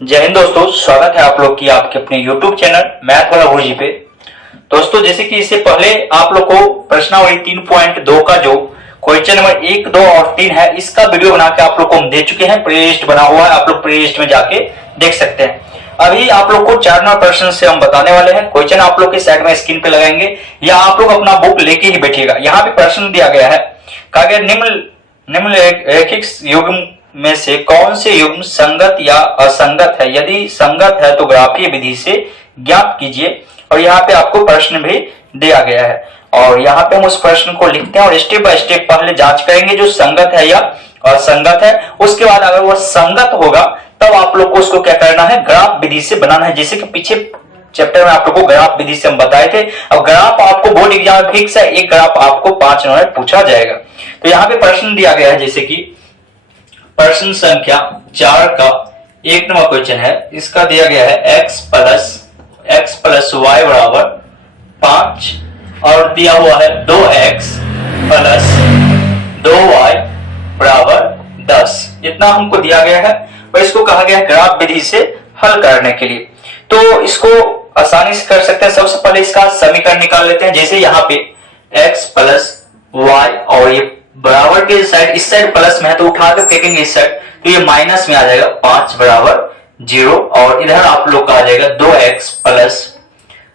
जय हिंद दोस्तों, स्वागत है आप लोग की आपके अपने YouTube चैनल मैथ वाला गुरुजी पे। दोस्तों, जैसे कि इससे पहले आप लोग को प्रश्नावली 3.2 का जो क्वेश्चन नंबर 1, 2 और 3 है, इसका वीडियो बना के आप लोग को हम दे चुके हैं। प्लेलिस्ट बना हुआ है, आप लोग प्लेलिस्ट में जाके देख सकते हैं। अभी आप लोग को 4 नंबर प्रश्न से हम बताने वाले हैं। क्वेश्चन आप लोग के साइड में स्क्रीन पे लगाएंगे या आप लोग अपना बुक लेके ही बैठिएगा। यहाँ पे प्रश्न दिया गया है, कहा गया निम्नलिखित युग्म में से कौन से युग्म संगत या असंगत है? यदि संगत है तो ग्राफीय विधि से ज्ञात कीजिए। और यहाँ पे आपको प्रश्न भी दिया गया है और यहाँ पे हम उस प्रश्न को लिखते हैं और स्टेप बाय स्टेप पहले जांच करेंगे जो संगत है या असंगत है। उसके बाद अगर वह संगत होगा तब आप लोग को उसको क्या करना है, ग्राफ विधि से बनाना है। जैसे कि पीछे चैप्टर में आप लोग को ग्राफ विधि से हम बताए थे। अब ग्राफ आपको बोर्ड एग्जाम में फिक्स है, एक ग्राफ आपको 5 नंबर पूछा जाएगा। तो यहाँ पे प्रश्न दिया गया है, जैसे कि प्रश्न संख्या 4 का 1 नंबर क्वेश्चन है। इसका दिया गया है x प्लस y बराबर 5 और दिया हुआ है 2x प्लस 2y बराबर 10। इतना हमको दिया गया है और इसको कहा गया है ग्राफ विधि से हल करने के लिए। तो इसको आसानी से कर सकते हैं। सबसे पहले इसका समीकरण निकाल लेते हैं। जैसे यहाँ पे x प्लस y और ये बराबर के साइड, इस साइड प्लस में है तो उठा के फेंकेंगे इस साइड, तो ये माइनस में आ जाएगा 5 बराबर 0 और इधर आप लोग का आ जाएगा 2x प्लस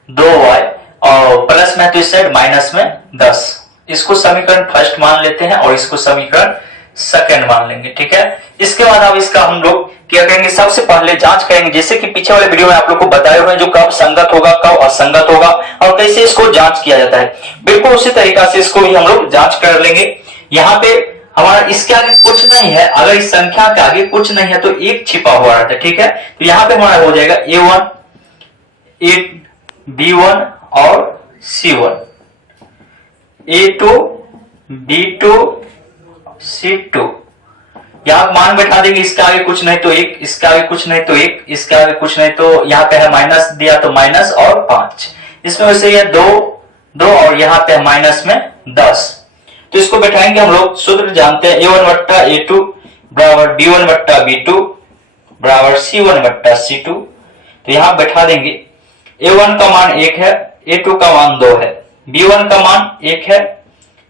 2y और प्लस में है तो इस साइड माइनस में 10। इसको समीकरण फर्स्ट मान लेते हैं और इसको समीकरण सेकंड मान लेंगे, ठीक है। इसके बाद अब इसका हम लोग क्या करेंगे, सबसे पहले जांच करेंगे, जैसे कि पीछे वाले वीडियो में आप लोग को बताए हुए हैं जो कब संगत होगा कब असंगत होगा और कैसे इसको जांच किया जाता है। बिल्कुल उसी तरीका से इसको भी हम लोग जांच कर लेंगे। यहाँ पे हमारा इसके आगे कुछ नहीं है, अगर इस संख्या के आगे कुछ नहीं है तो एक छिपा हुआ रहता है, ठीक है। तो यहाँ पे हमारा हो जाएगा a1, b1 और c1, a2, b2, c2। यहाँ मान बैठा देंगे, इसके आगे कुछ नहीं तो एक, इसके आगे कुछ नहीं तो एक, इसके आगे कुछ नहीं तो यहाँ पे है माइनस दिया तो माइनस और 5। इसमें वैसे ये 2 और यहाँ पे माइनस में 10। तो इसको बैठाएंगे हम लोग, सूत्र जानते हैं a1 बट्टा a2 बराबर b1 बट्टा b2 बराबर c1 बट्टा c2। तो यहां बैठा देंगे, a1 का मान 1 है, a2 का मान 2 है, b1 का मान 1 है,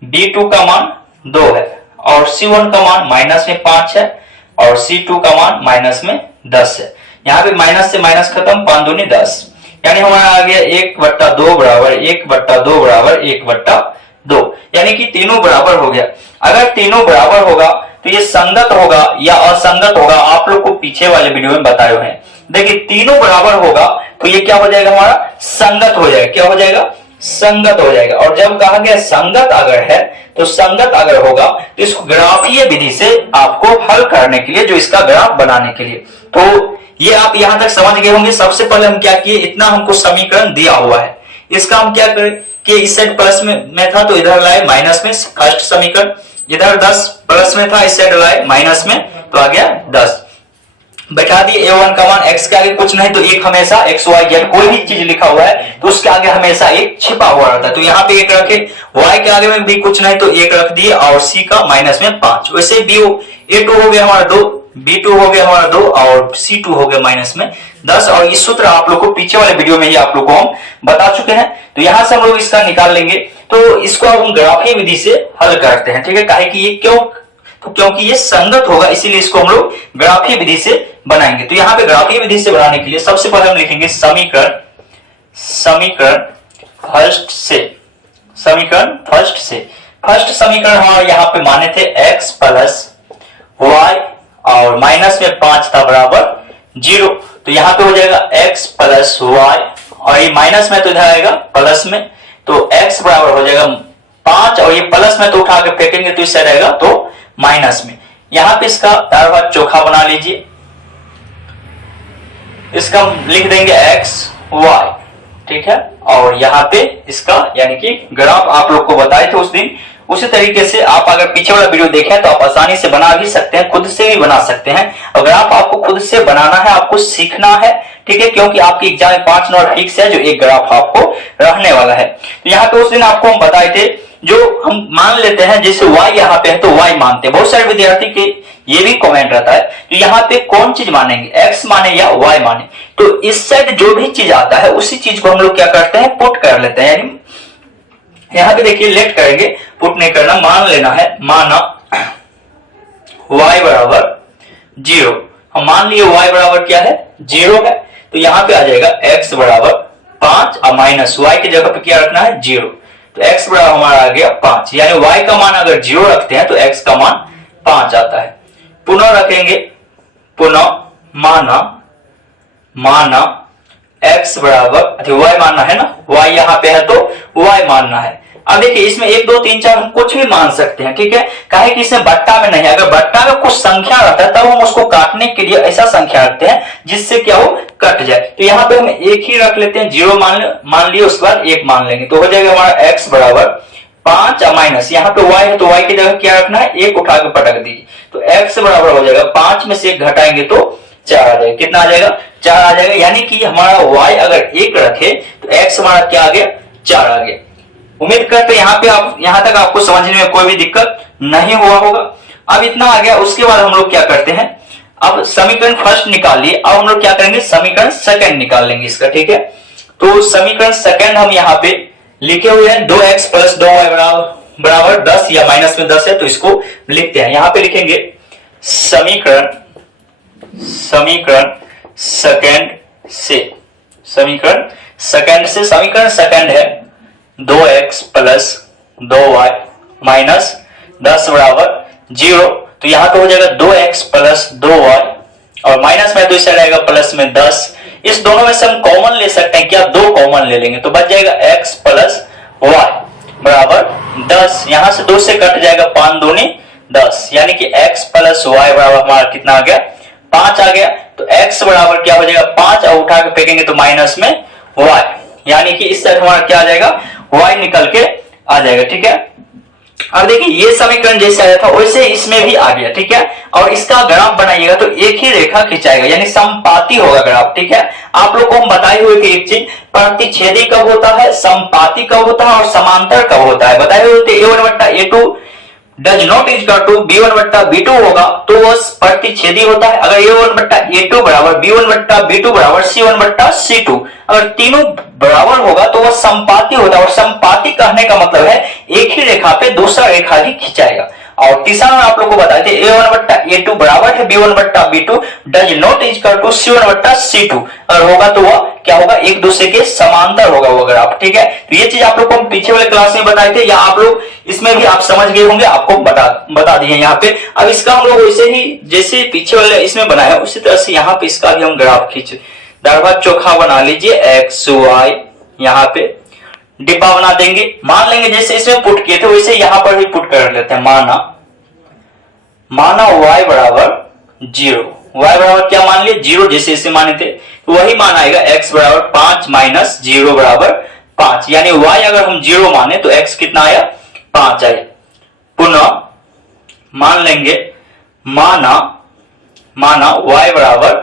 b2 का मान 2 है और c1 का मान माइनस में 5 है और c2 का मान माइनस में 10 है। यहाँ पे माइनस से माइनस खत्म, 5 दूनी 10, यानी हमारा आ गया 1 बट्टा 2 बराबर 1 बट्टा 2 बराबर 1 बट्टा 2, यानी कि तीनों बराबर हो गया। अगर तीनों बराबर होगा तो ये संगत होगा या असंगत होगा, आप लोग को पीछे वाले वीडियो में बताए हुए हैं। देखिए तीनों बराबर होगा तो ये क्या हो जाएगा, हमारा संगत हो जाएगा। क्या हो जाएगा, संगत हो जाएगा। और जब कहा गया संगत अगर है तो संगत अगर होगा तो इसको ग्राफीय विधि से आपको हल करने के लिए, जो इसका ग्राफ बनाने के लिए, तो ये आप यहां तक समझ गए होंगे। सबसे पहले हम क्या किए, इतना हमको समीकरण दिया हुआ है, इसका हम क्या करें कि इस साइड प्लस में था तो इधर लाए माइनस में, फर्स्ट समीकरण। इधर 10 प्लस में था, इस साइड लाए माइनस में, तो आ गया 10। बैठा दिए a1 का मान, x के आगे कुछ नहीं तो एक, हमेशा x y z कोई भी चीज लिखा हुआ है तो उसके आगे हमेशा एक छिपा हुआ रहता है। तो यहाँ पे एक रखे, y के आगे में भी कुछ नहीं तो एक रख दिए और c का माइनस में 5। वैसे a2 हो गया हमारा 2, b2 हो गया हमारा 2 और c2 हो गया माइनस में 10। और ये सूत्र आप लोग को पीछे वाले वीडियो में ही आप लोग को हम बता चुके हैं। तो यहां से हम लोग इसका निकाल लेंगे। तो इसको अब हम ग्राफीय विधि से हल करते हैं, ठीक है। काहे कि ये क्यों, तो क्योंकि ये संगत होगा इसीलिए इसको हम लोग ग्राफीय विधि से बनाएंगे। तो यहाँ पे ग्राफीय विधि से बनाने के लिए सबसे पहले हम लिखेंगे समीकरण फर्स्ट से। फर्स्ट समीकरण हमारा यहाँ पे माने थे x प्लस y और माइनस में 5 था बराबर 0। तो यहाँ पे हो जाएगा x प्लस y और ये माइनस में तो इधर आएगा प्लस में, तो x बराबर हो जाएगा 5 और ये प्लस में तो उठा के फेंकेंगे तो इस साइड आएगा तो माइनस में। यहाँ पे इसका दार भाग चोखा बना लीजिए, इसका लिख देंगे x y, ठीक है। और यहाँ पे इसका यानी कि ग्राफ आप लोग को बताए थे उस दिन, उसी तरीके से आप अगर पीछे वाला वीडियो देखें तो आप आसानी से बना भी सकते हैं, खुद से भी बना सकते हैं। अगर आपको खुद से बनाना है, आपको सीखना है, ठीक है, क्योंकि आपकी एग्जाम में 5 नंबर फिक्स है जो एक ग्राफ आपको रहने वाला है। तो यहाँ पे उस दिन आपको हम बताए थे, जो हम मान लेते हैं जैसे y यहाँ पे है तो y मानते हैं। बहुत सारे विद्यार्थी ये भी कमेंट रहता है। तो यहाँ पे कौन चीज मानेंगे, एक्स माने या वाई माने। तो इस साइड जो भी चीज आता है उसी चीज को हम लोग क्या करते हैं, पुट कर लेते हैं। यानी यहाँ पे देखिए लेट करेंगे, पुट नहीं करना, मान लेना है। माना y बराबर 0, हम मान लिए y बराबर क्या है, 0 है। तो यहाँ पे आ जाएगा x बराबर 5 और माइनस y की जगह पे क्या रखना है, 0। तो x बराबर हमारा आ गया 5, यानी y का मान अगर 0 रखते हैं तो x का मान 5 आता है। पुनः रखेंगे, पुनः माना x बराबर y मानना है ना, y यहाँ पे है तो y मानना है। अब देखिए इसमें 1 2 3 4 हम कुछ भी मान सकते हैं, ठीक है। काहे कि इसमें बट्टा में नहीं है, अगर बट्टा में कुछ संख्या रहता है तब हम उसको काटने के लिए ऐसा संख्या रखते हैं जिससे क्या हो, कट जाए। तो यहाँ पे हम एक ही रख लेते हैं, 0 मान लिए, उसके बाद 1 मान लेंगे। तो हो जाएगा हमारा x बराबर 5 और माइनस यहाँ पे y है तो y की जगह क्या रखना है, 1 उठा के पटक दीजिए। तो x बराबर हो जाएगा 5 में से 1 घटाएंगे तो 4 आ जाएगा। कितना आ जाएगा, 4 आ जाएगा। यानी कि हमारा y अगर 1 रखे तो x हमारा क्या आ गया, 4 आ गया। उम्मीद करते हैं यहाँ पे आप, यहाँ तक आपको समझने में कोई भी दिक्कत नहीं हुआ होगा। अब इतना आ गया, उसके बाद हम लोग क्या करते हैं, अब समीकरण फर्स्ट निकाल लिए, अब हम लोग क्या करेंगे, समीकरण सेकंड निकाल लेंगे इसका, ठीक है। तो समीकरण सेकंड हम यहाँ पे लिखे हुए हैं 2x प्लस 2y बराबर 10 या माइनस में 10 है, तो इसको लिखते हैं। यहाँ पे लिखेंगे समीकरण समीकरण सेकंड है 2x प्लस 2y माइनस 10 बराबर 0। तो यहाँ पे हो जाएगा 2x प्लस 2y और माइनस में तो इस साइड आएगा प्लस में 10। इस दोनों में से हम कॉमन ले सकते हैं क्या, 2 कॉमन ले लेंगे तो बच जाएगा x प्लस y बराबर 10। यहां से 2 से कट जाएगा, 5 दूनी 10, यानी कि x प्लस y बराबर हमारा कितना आ गया, 5 आ गया। तो x बराबर क्या हो जाएगा, 5 और उठा के फेंकेंगे तो माइनस में y, यानी कि इस साइड हमारा क्या आ जाएगा, y निकल के आ जाएगा, ठीक है। अब देखिए ये समीकरण जैसे आया था वैसे इसमें भी आ गया, ठीक है। और इसका ग्राफ बनाइएगा तो एक ही रेखा खिंचाएगा, यानी समपाती होगा ग्राफ, ठीक है। आप लोग को हम बताए हुए कि एक चीज, प्रतिच्छेदी कब होता है, समपाती कब होता है और समांतर कब होता है। बताए हुए थे a1 बट्टा a2 does not equal to b1 बट्टा b2 होगा तो वह प्रतिच्छेदी होता है। अगर a1 बट्टा a2 बराबर b1 बट्टा b2 बराबर c1 बट्टा c2, अगर तीनों बराबर होगा तो वह समपाती होता है। और समपाती कहने का मतलब है एक ही रेखा पे दूसरा रेखा ही खिंचाएगा। और तीसरा में आप लोग को बताए थे a1 बट्टा a2 बराबर है b1 बट्टा b2 does not equal to c1 बट्टा c2, अगर होगा तो वह क्या होगा, एक दूसरे के समांतर होगा वो ग्राफ, ठीक है। तो ये चीज आप लोग को हम पीछे वाले क्लास में बताए थे, या आप लोग इसमें भी आप समझ गए होंगे, आपको बता दिए यहाँ पे। अब इसका हम लोग वैसे ही जैसे पीछे वाले इसमें बनाया उसी तरह से यहाँ पे इसका भी हम ग्राफ खींचे, दाल भात चोखा बना लीजिए, एक्स वाई यहाँ पे डिब्बा बना देंगे। मान लेंगे जैसे इसमें पुट किए थे वैसे यहाँ पर भी पुट कर लेते हैं। माना y बराबर 0, y बराबर क्या मान लिए, 0, जैसे इसे माने थे तो वही मान आएगा x बराबर 5 माइनस 0 बराबर 5, यानी y अगर हम 0 माने तो x कितना आया, 5 आया। पुनः मान लेंगे माना y बराबर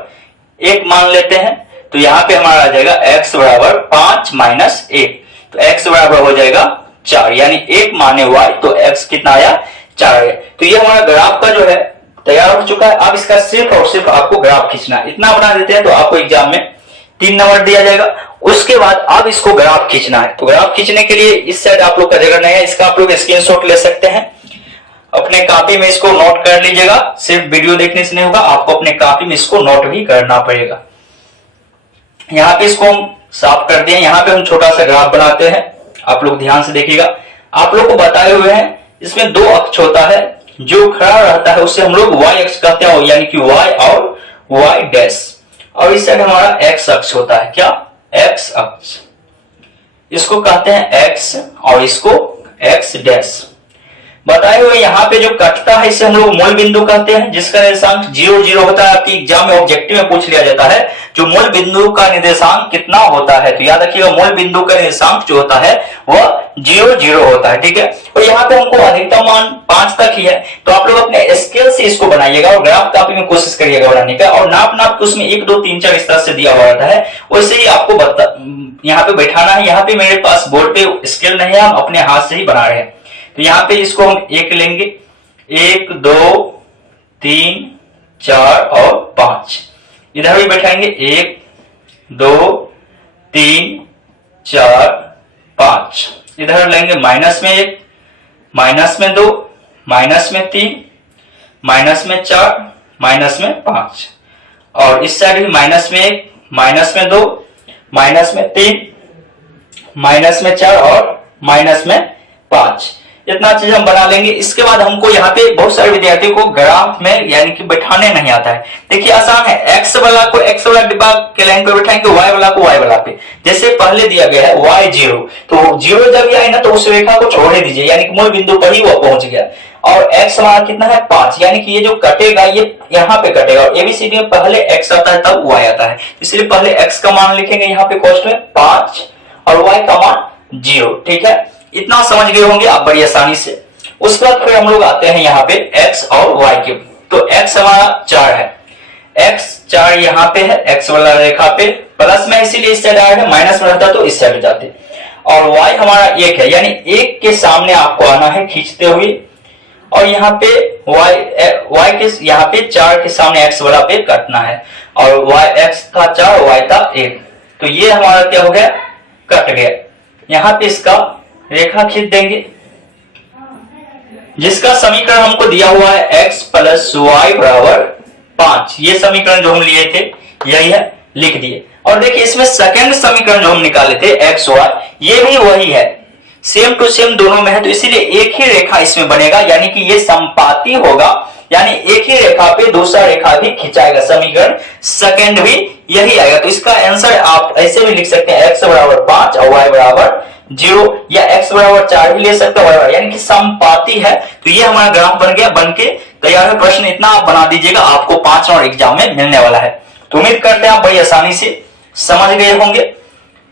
1 मान लेते हैं, तो यहाँ पे हमारा आ जाएगा x बराबर 5 माइनस 1, तो x बराबर हो जाएगा 4, यानी 1 माने y तो x कितना आया, 4 आया। तो ये हमारा ग्राफ का जो है तैयार हो चुका है। अब इसका सिर्फ और सिर्फ आपको ग्राफ खींचना है, इतना बना देते हैं तो आपको एग्जाम में 3 नंबर दिया जाएगा। उसके बाद अब इसको ग्राफ खींचना है, तो ग्राफ खींचने के लिए इस साइड आप लोग का जगह नहीं है, इसका आप लोग स्क्रीनशॉट ले सकते हैं, अपने कॉपी में इसको नोट कर लीजिएगा। सिर्फ वीडियो देखने से नहीं होगा, आपको अपने कॉपी में इसको नोट भी करना पड़ेगा। यहाँ पे इसको हम साफ कर दिए, यहाँ पे हम छोटा सा ग्राफ बनाते हैं, आप लोग ध्यान से देखिएगा। आप लोग को बताए हुए हैं इसमें 2 अक्ष होता है, जो खड़ा रहता है उसे हम लोग y अक्ष कहते हैं, यानी कि y और y डैश, और इस साइड हमारा x अक्ष होता है, क्या, x अक्ष, इसको कहते हैं x और इसको x डैश। बताए हुए यहाँ पे जो कटता है इसे हम लोग मूल बिंदु कहते हैं, जिसका निर्देशांक 0 0 होता है। आपकी एग्जाम में ऑब्जेक्टिव में पूछ लिया जाता है जो मूल बिंदु का निर्देशांक कितना होता है, तो याद रखिएगा मूल बिंदु का निर्देशांक जो होता है वह 0 0 होता है, ठीक है। और यहाँ पे हमको अधिकतम मान 5 तक ही है, तो आप लोग अपने स्केल से इसको बनाइएगा और ग्राफ कॉपी में कोशिश करिएगा बनाने का, और नाप के उसमें 1 2 3 4 इस तरह से दिया हुआ रहता है, वैसे ही आपको यहाँ पे बैठाना है। यहाँ पे मेरे पास बोर्ड पे स्केल नहीं है, हम अपने हाथ से ही बना रहे हैं। तो यहाँ पे इसको हम 1 लेंगे, 1 2 3 4 और 5। इधर भी बैठाएंगे 1 2 3 4 5। इधर लेंगे माइनस में 1, माइनस में 2, माइनस में 3, माइनस में 4, माइनस में 5। और इस साइड भी माइनस में 1, माइनस में 2, माइनस में 3, माइनस में 4 और माइनस में 5। इतना चीज हम बना लेंगे। इसके बाद हमको यहाँ पे बहुत सारे विद्यार्थियों को ग्राफ में यानी कि बैठाने नहीं आता है। देखिए आसान है, एक्स वाला को एक्स वाला डिब्बा के लाइन पे बैठाएंगे, वाई वाला को वाई वाला पे। जैसे पहले दिया गया है y 0, तो 0 जब आए ना तो उस रेखा को छोड़ दीजिए, यानी कि मूल बिंदु पर ही वो पहुंच गया। और x हमारा कितना है 5, यानी कि ये जो कटेगा ये यहाँ पे कटेगा। और एबीसीडी में पहले x आता है तब y आता है, इसलिए पहले x का मान लिखेंगे यहाँ पे कॉस्ट में 5 और y का मान 0। ठीक है, इतना समझ गए होंगे आप बड़ी आसानी से। उसके बाद फिर हम लोग आते हैं यहाँ पे x और y के। तो x हमारा 4 है, x 4 यहाँ पे है, x वाला रेखा पे प्लस में इसीलिए इस साइड आया है, माइनस में रहता तो इस साइड जाते। और y हमारा 1 है, यानी 1 के सामने आपको आना है खींचते हुए। और यहाँ पे y के यहाँ पे 4 के सामने x वाला पे कटना है। और x था 4, y था 1, तो ये हमारा क्या हो गया, कट गया। यहाँ पे इसका रेखा खींच देंगे, जिसका समीकरण हमको दिया हुआ है x प्लस वाई बराबर 5। ये समीकरण जो हम लिए थे यही है, लिख दिए। और देखिए इसमें सेकंड समीकरण जो हम निकाले थे x y, ये भी वही है, सेम टू सेम दोनों में है, तो इसीलिए एक ही रेखा इसमें बनेगा, यानी कि ये संपाती होगा, यानी एक ही रेखा पे दूसरा रेखा भी खिंचाएगा। समीकरण सेकंड भी यही आएगा। तो इसका आंसर आप ऐसे भी लिख सकते हैं, x बराबर 5 और y बराबर 0, या x बराबर 4 भी ले सकते हैं, यानी कि संपाती है। तो ये हमारा ग्राफ बन गया, बन के तैयार है। प्रश्न इतना आप बना दीजिएगा, आपको 5 और एग्जाम में मिलने वाला है। तो उम्मीद करते हैं आप बड़ी आसानी से समझ गए होंगे।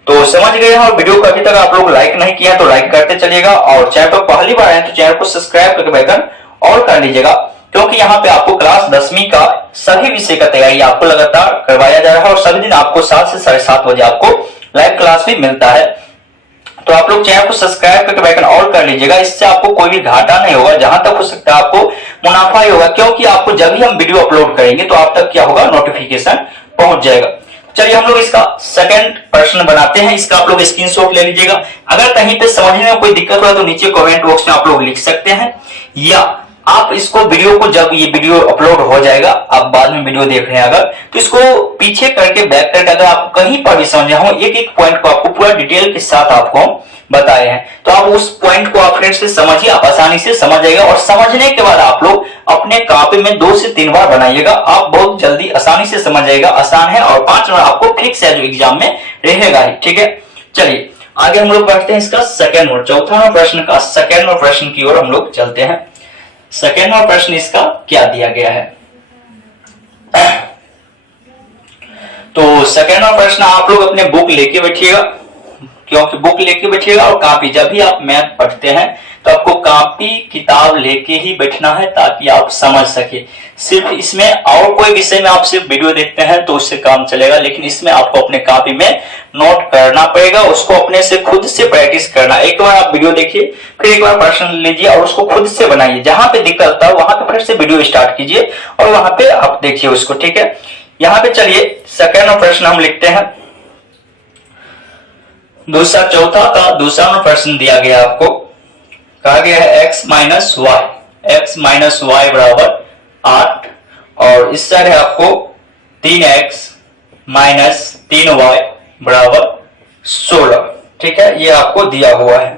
तो समझ गए हैं, और वीडियो को अभी तक आप लोग लाइक नहीं किया तो लाइक करते चलिएगा, और चैनल पर पहली बार आए तो चैनल को सब्सक्राइब करके बेल और कर लीजिएगा, क्योंकि यहाँ पे आपको क्लास 10वीं का सभी विषय का तैयारी आपको लगातार करवाया जा रहा है। और सभी दिन आपको 7 से 7:30 बजे आपको लाइव क्लास भी मिलता है। तो आप लोग चैनल को सब्सक्राइब करके बेल और कर लीजिएगा, इससे आपको कोई भी घाटा नहीं होगा, जहां तक हो सकता है आपको मुनाफा ही होगा, क्योंकि आपको जब भी हम वीडियो अपलोड करेंगे तो आप तक क्या होगा, नोटिफिकेशन पहुंच जाएगा। चलिए हम लोग इसका सेकंड प्रश्न बनाते हैं। इसका आप लोग स्क्रीनशॉट ले लीजिएगा। अगर कहीं पे समझने में कोई दिक्कत हो तो नीचे कमेंट बॉक्स में आप लोग लिख सकते हैं, या आप इसको वीडियो को जब ये वीडियो अपलोड हो जाएगा, आप बाद में वीडियो देख रहे हैं अगर, तो इसको पीछे करके बैक करके अगर आप कहीं पर भी समझे हो, एक एक पॉइंट को आपको पूरा डिटेल के साथ आपको बताए हैं, तो आप उस पॉइंट को आप फ्रेंड से समझिए, आप आसानी से समझ जाएगा। और समझने के बाद आप लोग अपने कॉपी में 2 से 3 बार बनाइएगा, आप बहुत जल्दी आसानी से समझ जाएगा। आसान है, और 5 नंबर आपको फिक्स है जो एग्जाम में रहेगा ही। ठीक है, चलिए आगे हम लोग बढ़ते हैं इसका सेकंड और चौथा नंबर प्रश्न का सेकंड नंबर प्रश्न की ओर हम लोग चलते हैं। सेकंड नंबर प्रश्न इसका क्या दिया गया है। तो सेकंड नंबर प्रश्न आप लोग अपने बुक लेके बैठिएगा, क्योंकि बुक लेके बैठिएगा और कॉपी। जब भी आप मैथ पढ़ते हैं तो आपको कॉपी किताब लेके ही बैठना है, ताकि आप समझ सके। सिर्फ इसमें और कोई विषय में आप सिर्फ वीडियो देखते हैं तो उससे काम चलेगा, लेकिन इसमें आपको अपने कॉपी में नोट करना पड़ेगा, उसको अपने से खुद से प्रैक्टिस करना। एक बार आप वीडियो देखिए, फिर एक बार प्रश्न लीजिए और उसको खुद से बनाइए। जहां पे दिक्कत था वहां पे फिर से वीडियो स्टार्ट कीजिए और वहां पे आप देखिए उसको। ठीक है, यहाँ पे चलिए सेकंड प्रश्न हम लिखते हैं। दूसरा चौथा का दूसरा प्रश्न दिया गया, आपको कहा गया है x माइनस वाई बराबर 8, और इस साइड है आपको 3x माइनस 3y बराबर 16। ठीक है, ये आपको दिया हुआ है।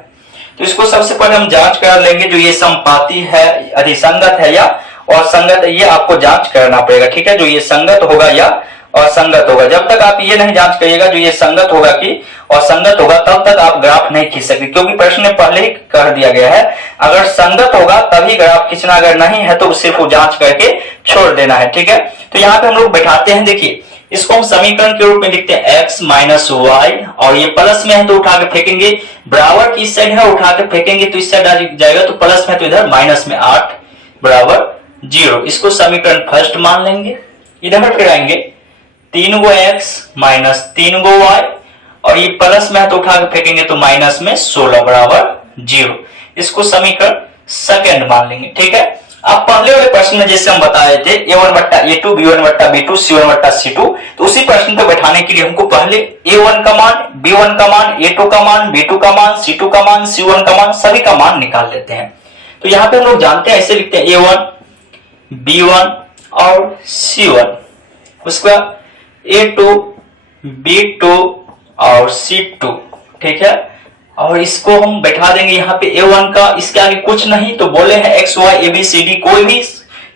तो इसको सबसे पहले हम जांच कर लेंगे, जो ये संपाती है, अधिसंगत है या असंगत, ये आपको जांच करना पड़ेगा। ठीक है, जो ये संगत होगा या असंगत होगा। जब तक आप ये नहीं जांच करिएगा जो ये संगत होगा कि असंगत होगा, तब तक आप ग्राफ नहीं खींच सकते, क्योंकि प्रश्न में पहले ही कह दिया गया है अगर संगत होगा तभी ग्राफ खींचना, अगर नहीं है तो सिर्फ वो जांच करके छोड़ देना है। ठीक है, तो यहाँ पे हम लोग बैठाते हैं। देखिए इसको हम समीकरण के रूप में लिखते हैं x माइनस वाई, और ये प्लस में है तो उठा के फेंकेंगे, बराबर की इस साइड है उठा के फेंकेंगे तो इस साइड आ जाएगा, तो प्लस में तो इधर माइनस में 8 बराबर 0। इसको समीकरण फर्स्ट मान लेंगे। इधर फिर आएंगे 3 गो x माइनस 3 गो y, और ये प्लस में है तो उठा के फेंकेंगे तो माइनस में 16 बराबर 0। इसको समीकरण सेकंड मान लेंगे। ठीक है, अब पहले वाले प्रश्न में जैसे हम बताए थे A1 बट्टा A2, B1 बट्टा B2, C1 बट्टा C2, तो उसी प्रश्न को बैठाने के लिए हमको पहले A1 का मान, B1 का मान, A2 का मान, B2 का मान, C2 का मान, C1 का मान, सभी का मान निकाल लेते हैं। तो यहाँ पे हम लोग जानते हैं, ऐसे लिखते हैं A1, B1 और C1, उसका A2, B2 और C2, ठीक है। और इसको हम बैठा देंगे यहाँ पे A1 का, इसके आगे कुछ नहीं, तो बोले हैं X Y ABCD कोई भी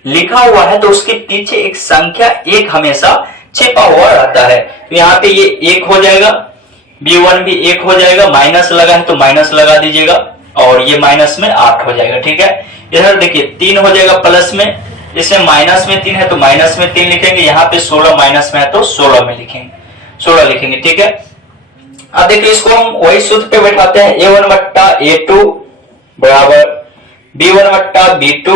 लिखा हुआ है तो उसके पीछे एक संख्या एक हमेशा छिपा हुआ रहता है। तो यहाँ पे ये 1 हो जाएगा, B1 भी 1 हो जाएगा, माइनस लगा है तो माइनस लगा दीजिएगा, और ये माइनस में 8 हो जाएगा, ठीक है। इधर देखिए 3 हो जाएगा प्लस में, इसमें माइनस में 3 है तो माइनस में 3 लिखेंगे, यहाँ पे 16 माइनस में है तो 16 में लिखेंगे, 16 लिखेंगे, ठीक है। अब देखिए इसको हम वही सूत्र पे बैठाते हैं, A1 बट्टा A2 बराबर B1 बट्टा B2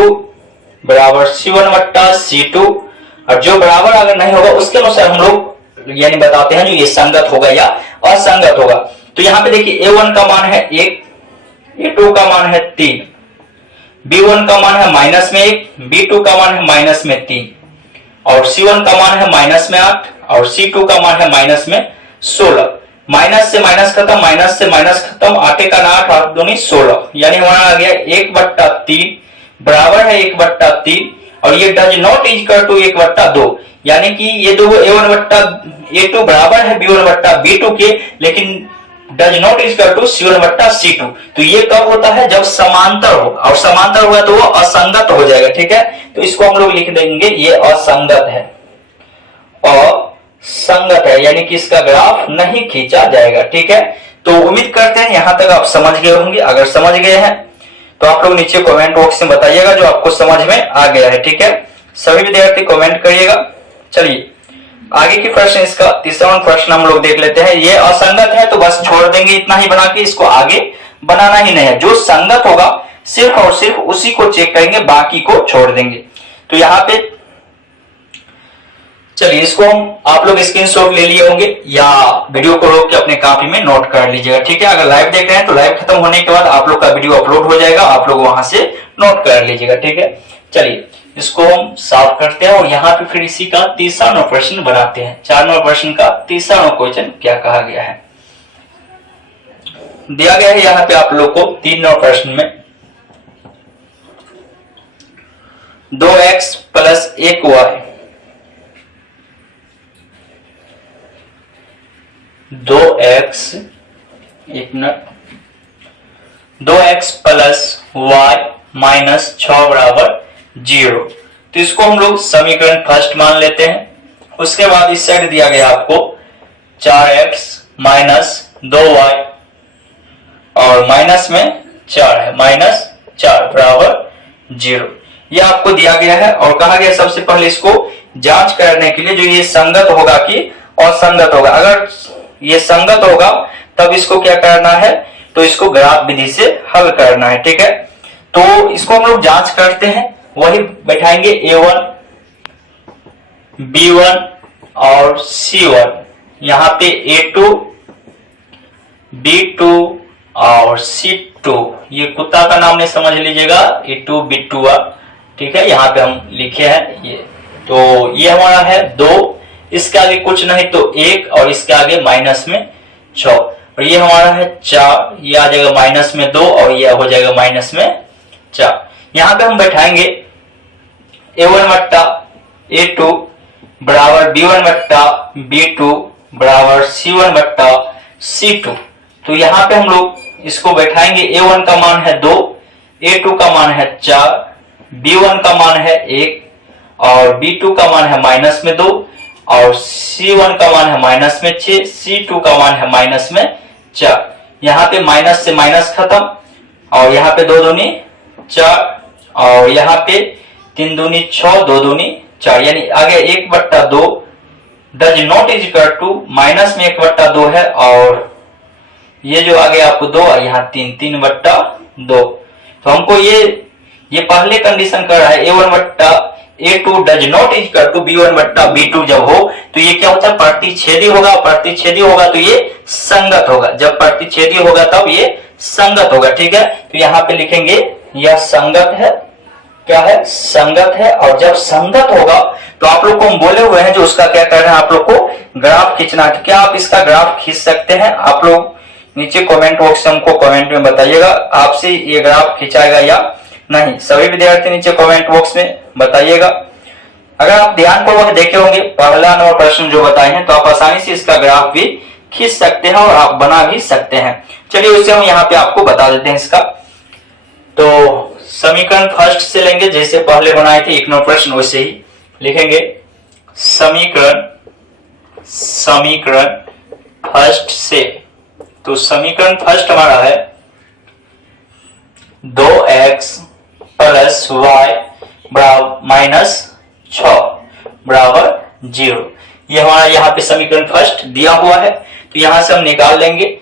बराबर C1 बट्टा C2, और जो बराबर अगर नहीं होगा उसके अनुसार हम लोग यानी बताते हैं जो ये संगत होगा या असंगत होगा। तो यहाँ पे देखिए A1 का मान है 1, A2 का मान है 3, B1 का मान है माइनस में 1, B2 का मान है माइनस में 3, और C1 का मान है माइनस में 8, और C2 का मान है माइनस में 16। माइनस से माइनस खत्म, माइनस से माइनस खत्म, 8 का 8, 8 दूनी 16, यानी हमारा आ गया 1 बट्टा 3 बराबर है 1 बट्टा 3, और ये डज नॉट इक्वल टू 1 बट्टा 2, यानी कि ये दो A1 बट्टा A2 बराबर है B1 बट्टा B2 के, लेकिन does not equal to C1 बट्टा C2। तो ये कब होता है, जब समांतर हो, और समांतर हुआ तो वो असंगत हो जाएगा, ठीक है। तो इसको हम लोग लिख देंगे ये असंगत है, असंगत है, यानी कि इसका ग्राफ नहीं खींचा जाएगा, ठीक है। तो उम्मीद करते हैं यहां तक आप समझ गए होंगे। अगर समझ गए हैं तो आप लोग नीचे कमेंट बॉक्स में बताइएगा जो आपको समझ में आ गया है, ठीक है। सभी विद्यार्थी कमेंट करिएगा। चलिए आगे की प्रश्न, इसका तीसरा प्रश्न हम लोग देख लेते हैं। ये असंगत है तो बस छोड़ देंगे, इतना ही बना के, इसको आगे बनाना ही नहीं है। जो संगत होगा सिर्फ और सिर्फ उसी को चेक करेंगे, बाकी को छोड़ देंगे। तो यहाँ पे चलिए इसको हम आप लोग स्क्रीनशॉट ले लिए होंगे या वीडियो को रोक के अपने कॉपी में नोट कर लीजिएगा, ठीक है। अगर लाइव देख रहे हैं तो लाइव खत्म होने के बाद आप लोग का वीडियो अपलोड हो जाएगा, आप लोग वहां से नोट कर लीजिएगा, ठीक है। चलिए इसको हम साफ करते हैं और यहाँ पे फिर इसी का तीसरा नंबर प्रश्न बनाते हैं। 4 नंबर प्रश्न का तीसरा नंबर क्वेश्चन क्या कहा गया है, दिया गया है यहाँ पे आप लोग को 3 नंबर प्रश्न में 2x plus 1y 2x plus y minus 6 बराबर 0। तो इसको हम लोग समीकरण फर्स्ट मान लेते हैं। उसके बाद इस साइड दिया गया आपको 4x माइनस 2y और माइनस में 4 है, माइनस 4 बराबर 0, यह आपको दिया गया है। और कहा गया सबसे पहले इसको जांच करने के लिए जो ये संगत होगा कि असंगत होगा। अगर ये संगत होगा तब इसको क्या करना है, तो इसको ग्राफ विधि से हल करना है, ठीक है। तो इसको हम लोग जांच करते हैं, वही बैठाएंगे A1, B1 और C1, यहाँ पे A2, B2 और C2, ये कुत्ता का नाम नहीं समझ लीजिएगा, A2 B2, ठीक है। यहाँ पे हम लिखे हैं ये, तो ये हमारा है 2, इसके आगे कुछ नहीं तो 1, और इसके आगे माइनस में 6, और ये हमारा है 4, ये आ जाएगा माइनस में 2 और ये हो जाएगा माइनस में 4। यहाँ पे हम बैठाएंगे A1 बट्टा A2 बराबर B1 बट्टा B2 बराबर C1 बट्टा C2। तो यहाँ पे हम लोग इसको बैठाएंगे, A1 का मान है 2, A2 का मान है 4, B1 का मान है 1 और B2 का मान है माइनस में 2 और C1 का मान है माइनस में 6, C2 का मान है माइनस में 4। यहाँ पे माइनस से माइनस खत्म, और यहाँ पे 2 दूनी 4 और यहाँ पे 3 दूनी 6, 2 दूनी 4, यानी आगे 1 बट्टा 2 does not is equal to minus में 1 बट्टा 2 है, और ये जो आगे आपको 2 यहाँ 3 बट्टा 2। तो हमको ये पहले कंडीशन कर रहा है A1 बट्टा A2 does not equal to B1 बट्टा B2 जब हो तो ये क्या होता है, प्रतिच्छेदी होगा, प्रतिच्छेदी होगा तो ये संगत होगा, जब प्रतिच्छेदी होगा तब ये संगत होगा, ठीक है। तो यहाँ पे लिखेंगे यह संगत है, क्या है, संगत है। और जब संगत होगा तो आप लोग को हम बोले हुए हैं जो उसका क्या कर रहे हैं, आप लोग को ग्राफ खींचना है। क्या आप इसका ग्राफ खींच सकते हैं? आप लोग नीचे कमेंट बॉक्स में हमको कमेंट में बताइएगा आपसे ये ग्राफ खींचाएगा या नहीं। सभी विद्यार्थी नीचे कमेंट बॉक्स में बताइएगा। अगर आप ध्यानपूर्वक देखे होंगे पहला नंबर प्रश्न जो बताए हैं तो आप आसानी से इसका ग्राफ भी खींच सकते हैं और आप बना भी सकते हैं। चलिए उससे हम यहाँ पे आपको बता देते हैं इसका। तो समीकरण फर्स्ट से लेंगे, जैसे पहले बनाए थे एक नंबर प्रश्न वैसे ही लिखेंगे। समीकरण फर्स्ट से, तो समीकरण फर्स्ट हमारा है 2x प्लस वाई माइनस 6 बराबर 0। ये हमारा यहाँ पे समीकरण फर्स्ट दिया हुआ है। तो यहां से हम निकाल लेंगे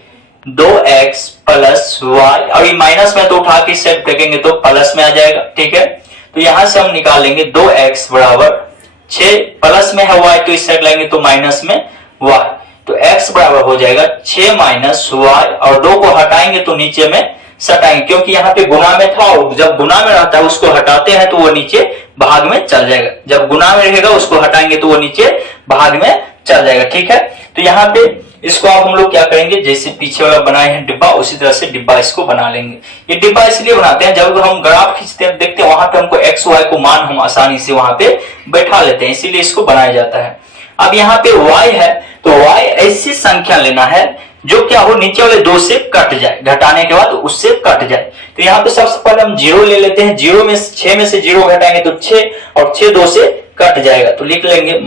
2x प्लस वाई, अभी माइनस में तो उठा के सेट फेंकेंगे तो प्लस में आ जाएगा, ठीक है। तो यहां से हम निकाल लेंगे 2x बराबर 6, प्लस में है y तो इस साइड लाएंगे तो माइनस में y, तो x बराबर हो जाएगा 6 माइनस y, और 2 को हटाएंगे तो नीचे में सटाएंगे, क्योंकि यहाँ पे गुना में था और जब गुना में रहता है उसको हटाते हैं तो वो नीचे भाग में चल जाएगा। जब गुना में रहेगा उसको हटाएंगे तो वो नीचे भाग में चल जाएगा, ठीक है। तो यहाँ पे इसको आप हम लोग क्या करेंगे, जैसे पीछे वाला बनाए हैं डिब्बा उसी तरह से डिब्बा इसको बना लेंगे। ये डिब्बा इसलिए बनाते हैं जब हम ग्राफ खींचते हैं देखते हैं वहां पे हमको एक्स वाई को मान हम आसानी से वहां पे बैठा लेते हैं, इसीलिए इसको बनाया जाता है। अब यहाँ पे y है तो y ऐसी संख्या लेना है जो क्या हो नीचे वाले 2 से कट जाए, घटाने के बाद उससे कट जाए। तो यहाँ पे सबसे पहले हम 0 ले लेते हैं, 0 में 6 में से 0 घटाएंगे तो 6, और 6 2 से कट जाएगा तो लिख लेंगे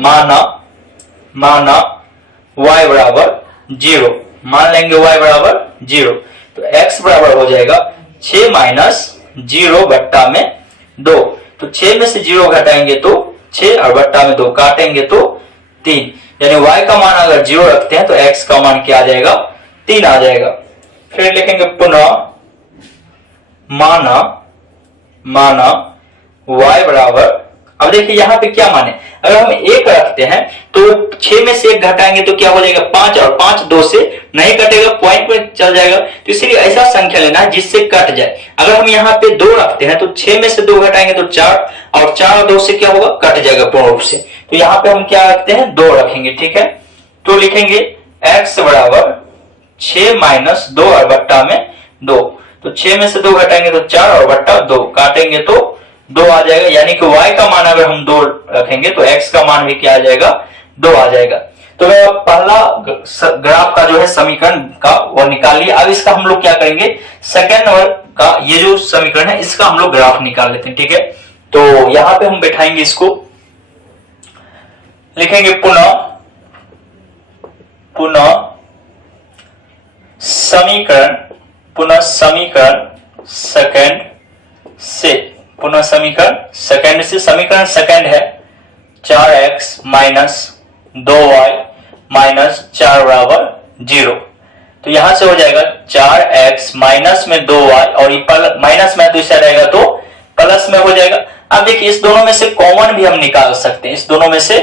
माना y बराबर 0, मान लेंगे y बराबर 0। तो x बराबर हो जाएगा 6 माइनस 0 बट्टा में 2, तो 6 में से 0 घटाएंगे तो 6 और बट्टा में 2 काटेंगे तो 3, यानी y का मान अगर 0 रखते हैं तो x का मान क्या आ जाएगा, 3 आ जाएगा। फिर लिखेंगे पुनः माना y बराबर, अब देखिए यहाँ पे क्या माने, अगर हम 1 रखते हैं तो 6 में से 1 घटाएंगे तो क्या हो जाएगा 5, और 5 2 से नहीं कटेगा, पॉइंट में चल जाएगा। तो इसलिए ऐसा संख्या लेना है जिससे कट जाए। अगर हम यहाँ पे 2 रखते हैं तो 6 में से 2 घटाएंगे तो 4, और 4 और 2 से क्या होगा, कट जाएगा पूर्ण रूप से। तो यहाँ पे हम क्या रखते हैं, 2 रखेंगे, ठीक है। तो लिखेंगे x बराबर 6 माइनस 2 और बट्टा में 2, तो 6 में से 2 घटाएंगे तो 4 और बट्टा 2 काटेंगे तो 2 आ जाएगा, यानी कि y का मान अगर हम 2 रखेंगे तो x का मान भी क्या आ जाएगा, 2 आ जाएगा। तो पहला ग्राफ का जो है समीकरण का वो निकाल लिया। अब इसका हम लोग क्या करेंगे, सेकेंड नंबर का ये जो समीकरण है इसका हम लोग ग्राफ निकाल लेते हैं, ठीक है। तो यहां पे हम बैठाएंगे, इसको लिखेंगे पुनः समीकरण सेकेंड से, पुनः समीकरण सेकेंड से, समीकरण सेकेंड है 4x माइनस 2y माइनस 4 बराबर 0। तो यहां से हो जाएगा 4x माइनस में 2y, और ये माइनस में तो इसे रहेगा तो प्लस में हो जाएगा। अब देखिए इस दोनों में से कॉमन भी हम निकाल सकते हैं, इस दोनों में से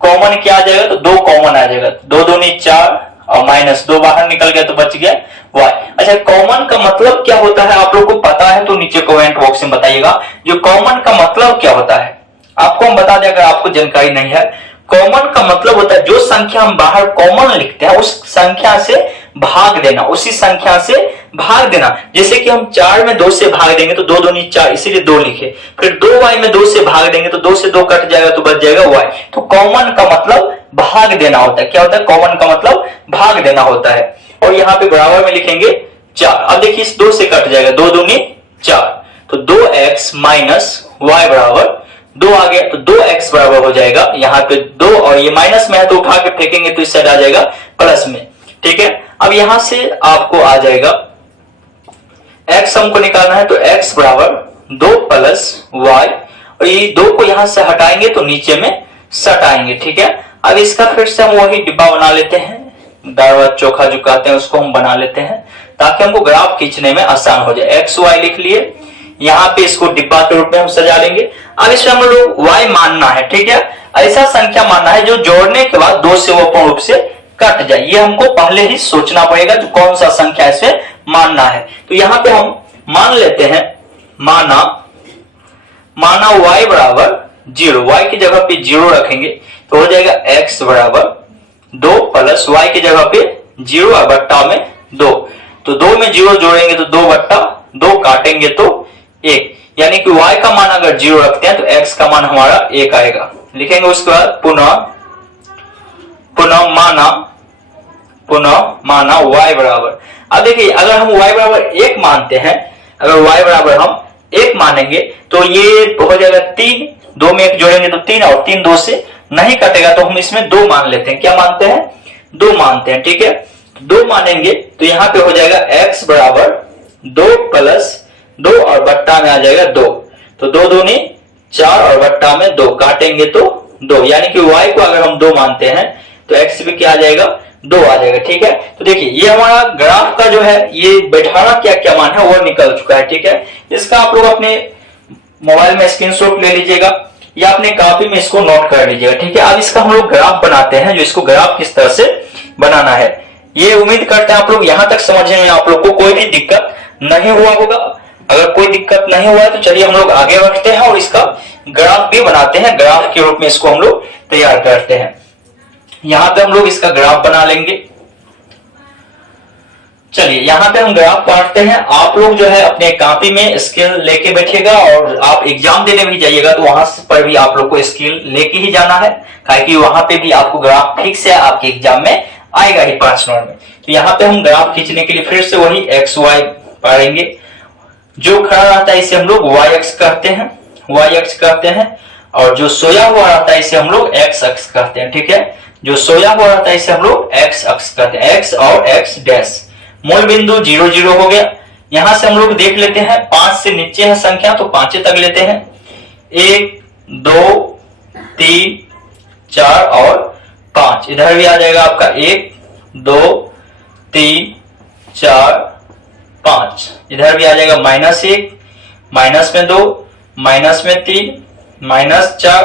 कॉमन क्या आ जाएगा, तो 2 कॉमन आ जाएगा, 2 दूनी 4 और माइनस 2 बाहर निकल गया तो बच गया y। अच्छा, कॉमन का मतलब क्या होता है आप लोग को पता है तो नीचे कमेंट बॉक्स में बताइएगा, जो कॉमन का मतलब क्या होता है आपको हम बता दें अगर आपको जानकारी नहीं है। कॉमन का मतलब होता है जो संख्या हम बाहर कॉमन लिखते हैं उस संख्या से भाग देना, उसी संख्या से भाग देना। जैसे कि हम 4 में 2 से भाग देंगे तो 2 दूनी 4, इसीलिए 2 लिखे। फिर 2y में 2 से भाग देंगे तो 2 से 2 कट जाएगा तो बच जाएगा y। तो कॉमन का मतलब भाग देना होता है। क्या होता है, कॉमन का मतलब भाग देना होता है। और यहाँ पे बराबर में लिखेंगे 4। अब देखिए इस 2 से कट जाएगा, 2 दूनी 4, तो 2x माइनस y बराबर 2 आ गया, तो 2x बराबर हो जाएगा यहाँ पे 2, और ये माइनस में है तो उठा के फेंकेंगे तो इस साइड आ जाएगा प्लस में, ठीक है। अब यहां से आपको आ जाएगा x हमको निकालना है, तो x बराबर 2 प्लस y, और ये 2 को यहां से हटाएंगे तो नीचे में सटाएंगे, ठीक है। अब इसका फिर से हम वही डिब्बा बना लेते हैं, दाल चोखा जो कहते हैं उसको हम बना लेते हैं ताकि हमको ग्राफ खींचने में आसान हो जाए। एक्स वाई लिख लिए, यहाँ पे इसको डिब्बा के रूप में हम सजा लेंगे। अब इसमें हम लोग y मानना है, ठीक है। ऐसा संख्या मानना है जो जोड़ने के बाद 2 से वो पूर्ण रूप से कट जाए। ये हमको पहले ही सोचना पड़ेगा जो कौन सा संख्या इसमें मानना है। तो यहाँ पे हम मान लेते हैं, माना y बराबर 0, y की जगह पे 0 रखेंगे तो हो जाएगा x बराबर 2 प्लस y की जगह पे 0 और बट्टा में 2, तो 2 में 0 जोड़ेंगे तो 2 बट्टा 2, काटेंगे तो 1, यानी कि y का मान अगर 0 रखते हैं तो x का मान हमारा 1 आएगा। लिखेंगे उसके बाद पुनः माना y बराबर, अब देखिए अगर हम y बराबर 1 मानते हैं, अगर y बराबर हम 1 मानेंगे तो ये हो जाएगा 3, 2 में 1 जोड़ेंगे तो 3 और 3 2 से नहीं कटेगा तो हम इसमें 2 मान लेते हैं। क्या मानते हैं? 2 मानते हैं, ठीक है। 2 मानेंगे तो यहाँ पे हो जाएगा x बराबर 2 प्लस 2 और बट्टा में आ जाएगा 2, तो 2 दूनी 4 और बट्टा में 2, काटेंगे तो 2, यानी कि y को अगर हम 2 मानते हैं तो x भी क्या आ जाएगा? 2 आ जाएगा, ठीक है। तो देखिए ये हमारा ग्राफ का जो है ये बैठाना क्या क्या मान है वो निकल चुका है, ठीक है। इसका आप लोग अपने मोबाइल में स्क्रीनशॉट ले लीजिएगा या अपने कॉपी में इसको नोट कर लीजिएगा, ठीक है। अब इसका हम लोग ग्राफ बनाते हैं, जो इसको ग्राफ किस तरह से बनाना है ये उम्मीद करते हैं आप लोग यहां तक समझने में आप लोग को कोई भी दिक्कत नहीं हुआ होगा। अगर कोई दिक्कत नहीं हुआ है तो चलिए हम लोग आगे बढ़ते हैं और इसका ग्राफ भी बनाते हैं, ग्राफ के रूप में इसको हम लोग तैयार करते हैं। यहां पे हम लोग इसका ग्राफ बना लेंगे। चलिए यहां पे हम ग्राफ काटते हैं। आप लोग जो है अपने कॉपी में स्केल लेके बैठिएगा और आप एग्जाम देने भी जाइएगा तो वहां पर भी आप लोग को स्केल लेके ही जाना है, क्योंकि वहां पे भी आपको ग्राफ ठीक से आपके एग्जाम में आएगा ही 5 नंबर में। तो यहाँ पे हम ग्राफ खींचने के लिए फिर से वही एक्स वाई पढ़ेंगे, जो खड़ा रहता है इसे हम लोग वाई अक्ष कहते हैं, और जो सोया हुआ रहता है इसे हम लोग एक्स अक्ष कहते हैं, ठीक है। जो सोया हुआ रहता है इसे हम लोग एक्स अक्ष कहते हैं, एक्स और एक्स डैश। मूल बिंदु 0 0 हो गया। यहां से हम लोग देख लेते हैं 5 से नीचे है संख्या तो 5 तक लेते हैं, 1 2 3 4 और 5। इधर भी आ जाएगा आपका 1 2 3 4 5। इधर भी आ जाएगा -1, माइनस में 2, माइनस में 3, -4,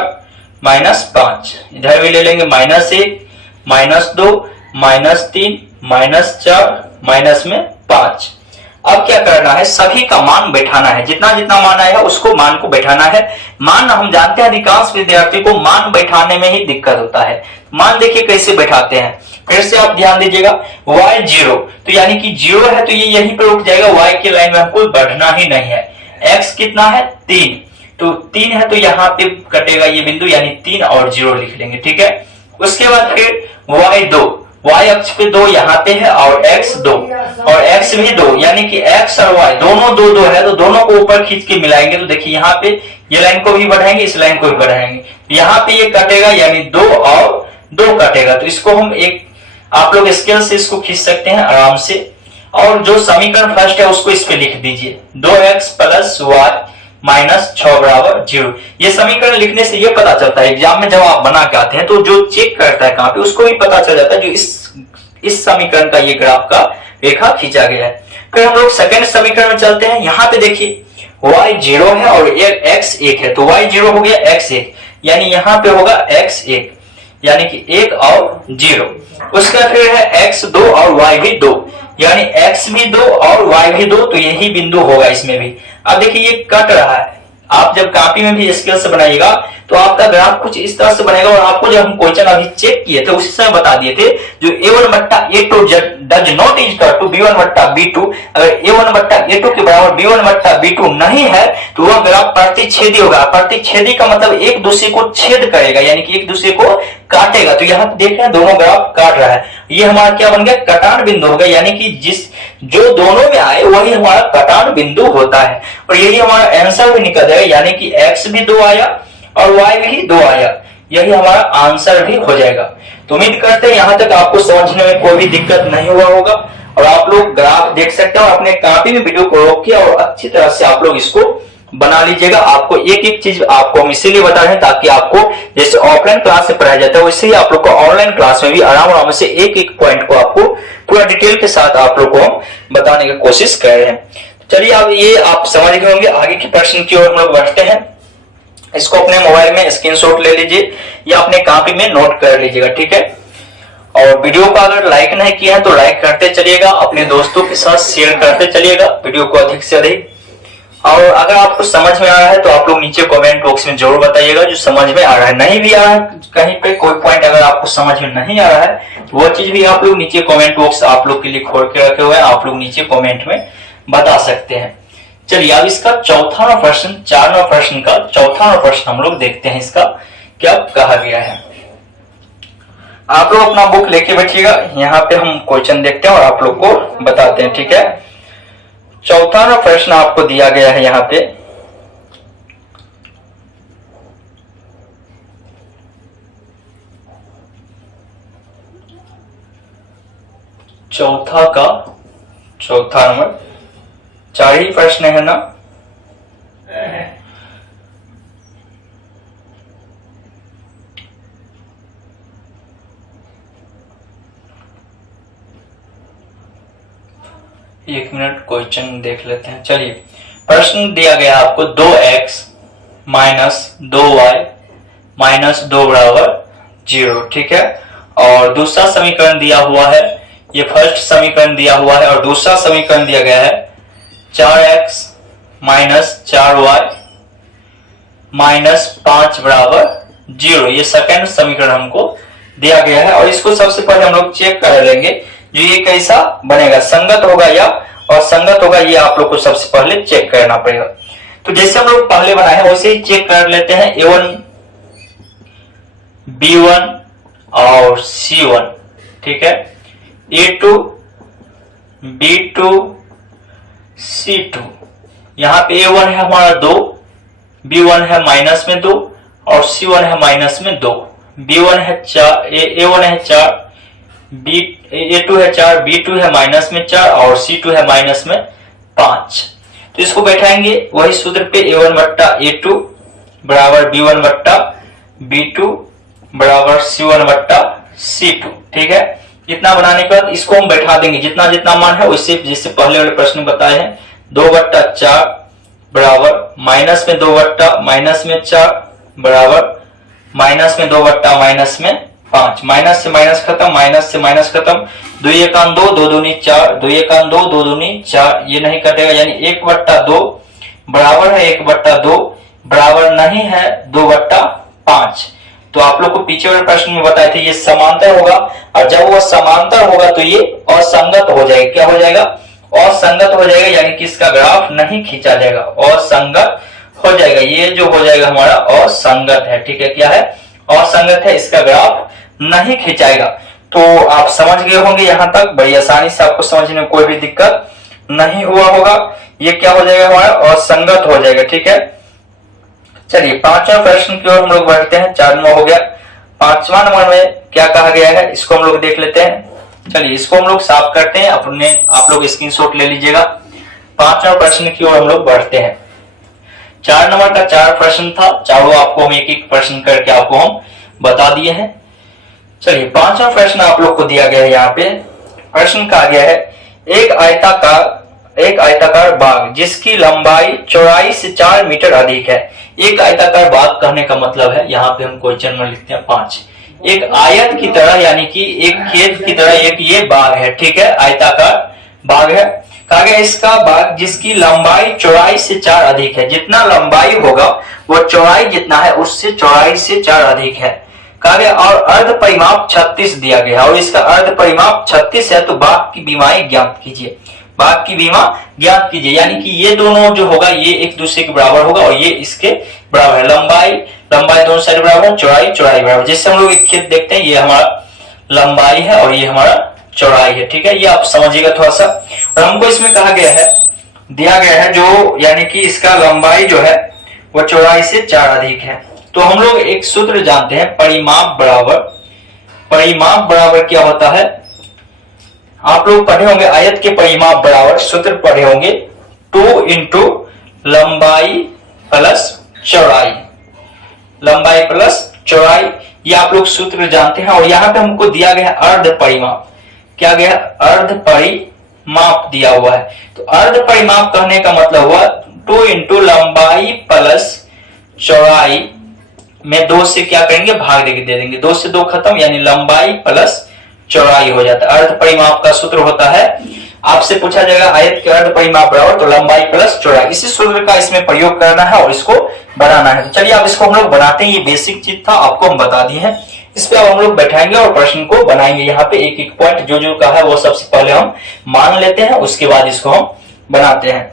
-5। इधर भी ले लेंगे -1, -2, -3, -4, माइनस में 5। अब क्या करना है? सभी का मान बैठाना है, जितना जितना मान आएगा उसको मान को बैठाना है। मान हम जानते हैं अधिकांश विद्यार्थी को मान बैठाने में ही दिक्कत होता है। मान देखिए कैसे बैठाते हैं, फिर से आप ध्यान दीजिएगा। y 0 तो यानी कि 0 है तो ये यहीं पर रुक जाएगा, y की लाइन में हमको बढ़ना ही नहीं है। x कितना है? 3, तो 3 है तो यहाँ पे कटेगा ये बिंदु, यानी 3 और 0 लिख लेंगे, ठीक है। उसके बाद फिर y 2, y अक्ष पे 2 यहाँ पे है और x 2 और x भी 2, यानी कि x और y दोनों 2 2 है तो दोनों को ऊपर खींच के मिलाएंगे तो देखिए यहाँ पे ये लाइन को भी बढ़ाएंगे, इस लाइन को भी बढ़ाएंगे, यहाँ पे ये कटेगा यानी 2 और 2 कटेगा। तो इसको हम एक आप लोग स्केल से इसको खींच सकते हैं आराम से, और जो समीकरण फर्स्ट है उसको इस पे लिख दीजिए, 2x प्लस y माइनस 6 बराबर 0। ये समीकरण लिखने से ये पता चलता है एग्जाम में जब आप बना के आते हैं तो जो चेक करता है कहां पे उसको भी पता चल जाता है जो इस समीकरण का ये ग्राफ का रेखा खींचा गया है। फिर हम लोग सेकंड समीकरण में चलते हैं। यहाँ पे देखिए y 0 है और x 1 है तो y 0 हो गया, x 1 यानी यहाँ पे होगा x 1 यानी कि 1 और 0। उसका फिर है x 2 और y भी 2 यानी x भी 2 और y भी 2, तो यही बिंदु होगा इसमें भी। अब देखिए ये कट रहा है, आप जब कॉपी में भी स्केल से बनाइएगा तो आपका ग्राफ कुछ इस तरह से बनेगा। और आपको जब हम क्वेश्चन अभी चेक किए थे उसी समय बता दिए थे जो a1/a2 does not equal to b1/b2, अगर a1/a2 के बराबर b1/b2 नहीं है तो वह ग्राफ प्रतिच्छेदी होगा। प्रतिच्छेदी का मतलब एक दूसरे को छेद करेगा, यानी कि एक दूसरे को काटेगा। तो यहाँ देख रहे हैं दोनों ग्राफ काट रहा है, ये हमारा क्या बन गया? कटान बिंदु हो गया, यानी कि जो दोनों में आए वही हमारा कटान बिंदु होता है। और यही हमारा आंसर भी निकल जाएगा, यानी कि x भी 2 आया और y भी 2 आया, यही हमारा आंसर भी हो जाएगा। तो उम्मीद करते हैं यहाँ तक आपको समझने में कोई भी दिक्कत नहीं हुआ होगा और आप लोग ग्राफ देख सकते हैं और अपने कॉपी में वीडियो को रोक के और अच्छी तरह से आप लोग इसको बना लीजिएगा। आपको एक एक चीज आपको हम इसीलिए बता रहे हैं ताकि आपको जैसे ऑफलाइन क्लास से पढ़ाया जाता है वैसे ही आप लोग को ऑनलाइन क्लास में भी आराम से एक एक पॉइंट को आपको पूरा डिटेल के साथ आप लोग को हम बताने की कोशिश कर रहे हैं। चलिए अब ये आप समझ गए होंगे, आगे के प्रश्न की ओर हम लोग बढ़ते हैं। इसको अपने मोबाइल में स्क्रीनशॉट ले लीजिए या अपने कॉपी में नोट कर लीजिएगा, ठीक है। और वीडियो को अगर लाइक नहीं किया है तो लाइक करते चलिएगा, अपने दोस्तों के साथ शेयर करते चलिएगा वीडियो को अधिक से अधिक। और अगर आपको समझ में आ रहा है तो आप लोग नीचे कमेंट बॉक्स में जरूर बताइएगा जो समझ में आ रहा है। नहीं भी आ रहा है कहीं पे कोई पॉइंट अगर आपको समझ में नहीं आ रहा है तो वो चीज भी आप लोग नीचे कमेंट बॉक्स आप लोग के लिए खोल के रखे हुए हैं, आप लोग नीचे कमेंट में बता सकते हैं। चलिए अब इसका चौथा प्रश्न, 4वां प्रश्न का चौथा प्रश्न हम लोग देखते हैं इसका क्या कहा गया है। आप लोग अपना बुक लेके बैठिएगा, यहाँ पे हम क्वेश्चन देखते हैं और आप लोग को बताते हैं, ठीक है। चौथा प्रश्न आपको दिया गया है यहाँ पे, चौथा नंबर, 4 ही प्रश्न है ना। एक मिनट क्वेश्चन देख लेते हैं। चलिए प्रश्न दिया गया आपको 2x माइनस 2y माइनस 2 बराबर 0, ठीक है। और दूसरा समीकरण दिया हुआ है, ये फर्स्ट समीकरण दिया हुआ है और दूसरा समीकरण दिया गया है 4x माइनस 4y माइनस 5 बराबर 0, ये सेकंड समीकरण हमको दिया गया है। और इसको सबसे पहले हम लोग चेक कर लेंगे जो ये कैसा बनेगा, संगत होगा या असंगत होगा, ये आप लोग को सबसे पहले चेक करना पड़ेगा। तो जैसे हम लोग पहले बनाए हैं वैसे ही चेक कर लेते हैं। A1 B1 और C1, ठीक है। A2 B2 C2, यहाँ पे A1 है हमारा 2, B1 है माइनस में 2 और C1 है माइनस में 2। B1 है 4, A1 है 4, A2 है 4, B2 है माइनस में 4 और C2 है माइनस में 5। तो इसको बैठाएंगे वही सूत्र पे, A1 बट्टा A2 बराबर B1 बट्टा B2 बराबर C1 बट्टा C2, ठीक है। इतना बनाने के बाद इसको हम बैठा देंगे जितना जितना मान है उससे, जिससे पहले वाले प्रश्न बताए हैं। 2 बट्टा 4 बराबर माइनस में 2 बट्टा माइनस में 4 बराबर माइनस में 2 बट्टा माइनस में 5, माइनस से माइनस खत्म, माइनस से माइनस खत्म, 2 एकान 2, 2 दूनी 4, 2 एकान 2, 2 दूनी 4, ये नहीं कटेगा, यानी 1 बट्टा 2 बराबर है 1 बट्टा 2 बराबर नहीं है 2 बट्टा 5। तो आप लोग को पीछे वाले प्रश्न में बताए थे ये समांतर होगा, और जब वो समांतर होगा तो ये असंगत हो जाएगा। क्या हो जाएगा? असंगत हो जाएगा, यानी कि इसका ग्राफ नहीं खींचा जाएगा, असंगत हो जाएगा। ये जो हो जाएगा हमारा असंगत है, ठीक है। क्या है? असंगत है, इसका ग्राफ नहीं खिंचाएगा। तो आप समझ गए होंगे यहाँ तक, बड़ी आसानी से आपको समझने में कोई भी दिक्कत नहीं हुआ होगा। ये क्या हो जाएगा? हमारा असंगत हो जाएगा, ठीक है। चलिए 5वां प्रश्न की ओर हम लोग बढ़ते हैं। 4 नंबर हो गया, 5वां नंबर में क्या कहा गया है इसको हम लोग देख लेते हैं। चलिए इसको हम लोग साफ करते हैं, आप लोग स्क्रीनशॉट ले लीजिएगा। 5वां प्रश्न की ओर हम लोग बढ़ते हैं। 4 नंबर का 4 प्रश्न था, चारों आपको हम एक एक प्रश्न करके आपको हम बता दिए हैं। चलिए 5वां प्रश्न आप लोग को दिया गया है। यहाँ पे प्रश्न कहा गया है एक आयताकार बाग जिसकी लंबाई चौड़ाई से 4 मीटर अधिक है। एक आयताकार बाग कहने का मतलब है, यहाँ पे हम क्वेश्चन में लिखते हैं 5, एक आयत की तरह, यानी कि एक खेत की तरह एक ये बाग है, ठीक है, आयताकार बाग है। कहा गया इसका बाग जिसकी लंबाई चौड़ाई से 4 अधिक है। जितना लंबाई होगा वो चौड़ाई जितना है उससे चौड़ाई से 4 अधिक है। कहा गया और अर्ध परिमाप 36 दिया गया, और इसका अर्ध परिमाप 36 है। तो बाग की बीमाएं ज्ञात कीजिए, बाग की बीमा ज्ञात कीजिए, यानी कि ये दोनों जो होगा ये एक दूसरे के बराबर होगा और ये इसके बराबर है। लंबाई दोनों साइड बराबर, चौड़ाई बराबर। जैसे हम लोग एक खेत देखते हैं, ये हमारा लंबाई है और ये हमारा चौड़ाई है, ठीक है। ये आप समझिएगा थोड़ा सा। और हमको इसमें कहा गया है, दिया गया है जो, यानी कि इसका लंबाई जो है वो चौड़ाई से 4 अधिक है। तो हम लोग एक सूत्र जानते हैं, परिमाप बराबर क्या होता है? आप लोग पढ़े होंगे आयत के परिमाप बराबर, सूत्र पढ़े होंगे 2 इंटू लंबाई प्लस चौड़ाई, लंबाई प्लस चौड़ाई, ये आप लोग सूत्र जानते हैं। और यहाँ पे हमको दिया गया अर्ध परिमाप, क्या गया? अर्ध परिमाप दिया हुआ है। तो अर्ध परिमाप कहने का मतलब हुआ 2 इंटू लंबाई प्लस चौड़ाई में 2 से क्या करेंगे? भाग दे देंगे, 2 से 2 खत्म, यानी लंबाई प्लस चौड़ाई हो जाता है। अर्ध परिमाप का सूत्र होता है आपसे पूछा जाएगा आयत के अर्ध परिमाप बराबर तो लंबाई प्लस चौड़ाई, इसी सूत्र का इसमें प्रयोग करना है और इसको बनाना है। तो चलिए अब इसको हम लोग बनाते हैं। ये बेसिक चीज था, आपको हम बता दिए हैं। इस पे अब हम लोग बैठाएंगे और प्रश्न को बनाएंगे। यहाँ पे एक एक पॉइंट जो जो का है वो सबसे पहले हम मान लेते हैं, उसके बाद इसको हम बनाते हैं।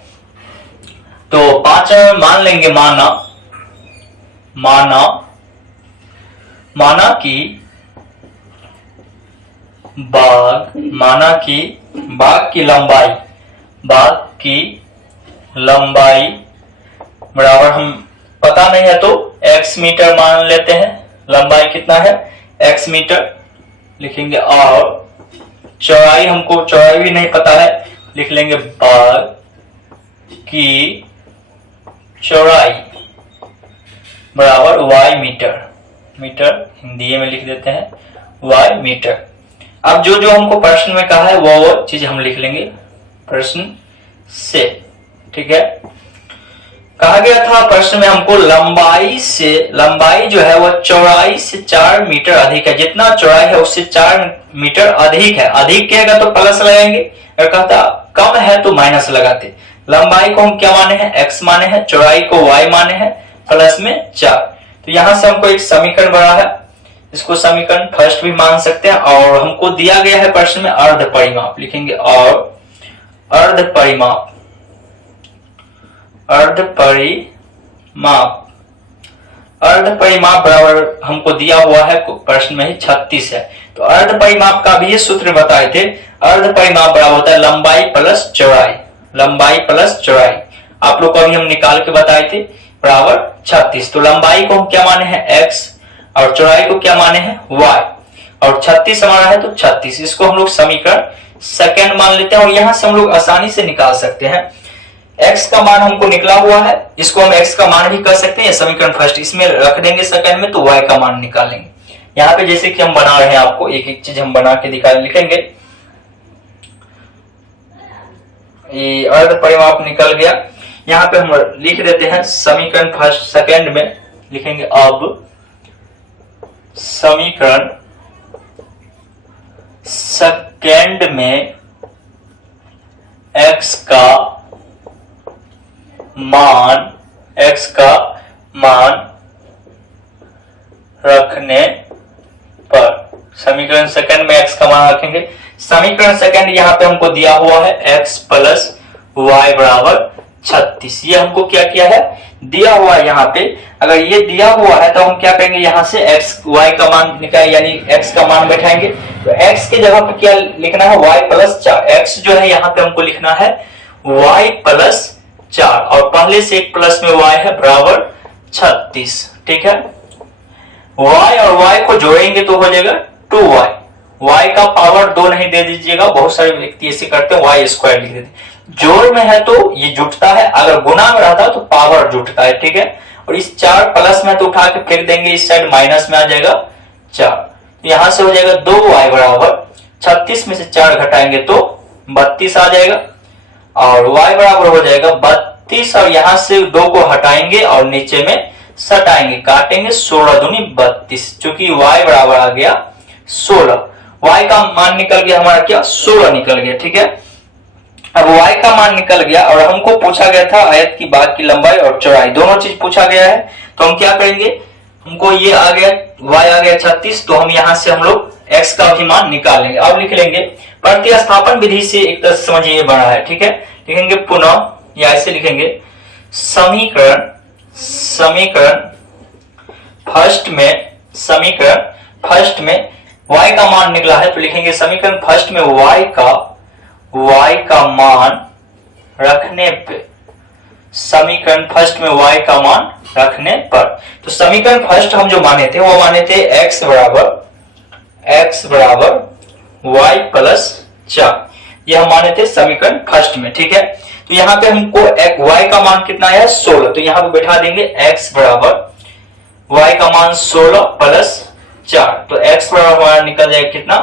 तो 5 मान लेंगे। माना कि बाग की लंबाई बराबर, हम पता नहीं है तो x मीटर मान लेते हैं। लंबाई कितना है? x मीटर लिखेंगे। और चौड़ाई, हमको चौड़ाई भी नहीं पता है, लिख लेंगे बाग की चौड़ाई बराबर y मीटर हिंदी में लिख देते हैं y मीटर। अब जो जो हमको प्रश्न में कहा है वो चीज हम लिख लेंगे प्रश्न से, ठीक है। कहा गया था प्रश्न में हमको लंबाई जो है वो चौड़ाई से 4 मीटर अधिक है। जितना चौड़ाई है उससे 4 मीटर अधिक है। अधिक कहेगा तो प्लस लगाएंगे, अगर कहता कम है तो माइनस लगाते। लंबाई को हम क्या माने हैं? x माने हैं, चौड़ाई को y माने हैं, प्लस में 4। तो यहां से हमको एक समीकरण बना है, इसको समीकरण फर्स्ट भी मान सकते हैं। और हमको दिया गया है प्रश्न में अर्ध परिमाप, लिखेंगे और अर्ध परिमाप बराबर हमको दिया हुआ है प्रश्न में ही 36 है। तो अर्ध परिमाप का भी ये सूत्र बताए थे। अर्ध परिमाप बराबर होता है लंबाई प्लस चौड़ाई। आप लोग को अभी हम निकाल के बताए थे, बराबर 36। तो लंबाई को हम क्या माने हैं? x, और चौड़ाई को क्या माने हैं? y, और 36 हमारा है तो 36। इसको हम लोग समीकरण सेकंड मान लेते हैं और यहां से हम लोग आसानी से निकाल सकते हैं। x का मान हमको निकला हुआ है, इसको हम x का मान भी कर सकते हैं। समीकरण फर्स्ट इसमें रख देंगे सेकंड में, तो y का मान निकालेंगे। यहाँ पे जैसे कि हम बना रहे हैं, आपको एक एक चीज हम बना के लिखेंगे। ये अर्ध परिमाप निकल गया। यहाँ पे हम लिख देते हैं समीकरण फर्स्ट सेकंड में, लिखेंगे अब समीकरण सेकंड में x का मान रखने पर, समीकरण सेकंड में x का मान रखेंगे। समीकरण सेकंड यहाँ पे हमको दिया हुआ है x प्लस y बराबर 36। ये हमको क्या किया है? दिया हुआ है। यहाँ पे अगर ये दिया हुआ है तो हम क्या करेंगे? यहाँ से x y का मान निकाल, यानी x का मान बैठाएंगे। तो x के जगह पे क्या लिखना है? y plus 4। x जो है यहाँ पे हमको लिखना है y प्लस 4, और पहले से एक प्लस में y है बराबर 36, ठीक है। y और y को जोड़ेंगे तो हो जाएगा 2y। y का पावर 2 नहीं दे दीजिएगा, बहुत सारे व्यक्ति ऐसे करते हैं, y स्क्वायर लिख देते। जोड़ में है तो ये जुटता है, अगर गुना में रहता तो पावर जुटता है, ठीक है। और इस 4 प्लस में तो उठा के फेंक देंगे, इस साइड माइनस में आ जाएगा 4। यहां से हो जाएगा 2y बराबर 36 में से 4 घटाएंगे तो 32 आ जाएगा, और y बराबर हो जाएगा 32। और यहां से 2 को हटाएंगे और नीचे में सटाएंगे, काटेंगे, 16 दूनी 32, चूंकि y बराबर आ गया 16। y का मान निकल गया हमारा क्या? 16 निकल गया, ठीक है। अब y का मान निकल गया और हमको पूछा गया था आयत की बाग की लंबाई और चौड़ाई, दोनों चीज पूछा गया है। तो हम क्या करेंगे? हमको ये आ गया, y आ गया 36, तो हम यहां से हम लोग x का भी मान निकाल लेंगे। अब लिख लेंगे प्रतिस्थापन विधि से, एक तरह समझिए ये बना है, ठीक है। लिखेंगे पुनः, या ऐसे लिखेंगे समीकरण फर्स्ट में y का मान निकला है, तो लिखेंगे समीकरण फर्स्ट में y का मान रखने पे, समीकरण फर्स्ट में y का मान रखने पर। तो समीकरण फर्स्ट हम जो माने थे वो माने थे x बराबर y प्लस 4, ये हम माने थे समीकरण फर्स्ट में, ठीक है। तो यहाँ पे हमको y का मान कितना है? 16। तो यहाँ पे बैठा देंगे x बराबर y का मान 16 प्लस 4, तो x बराबर हमारा निकल जाएगा कितना?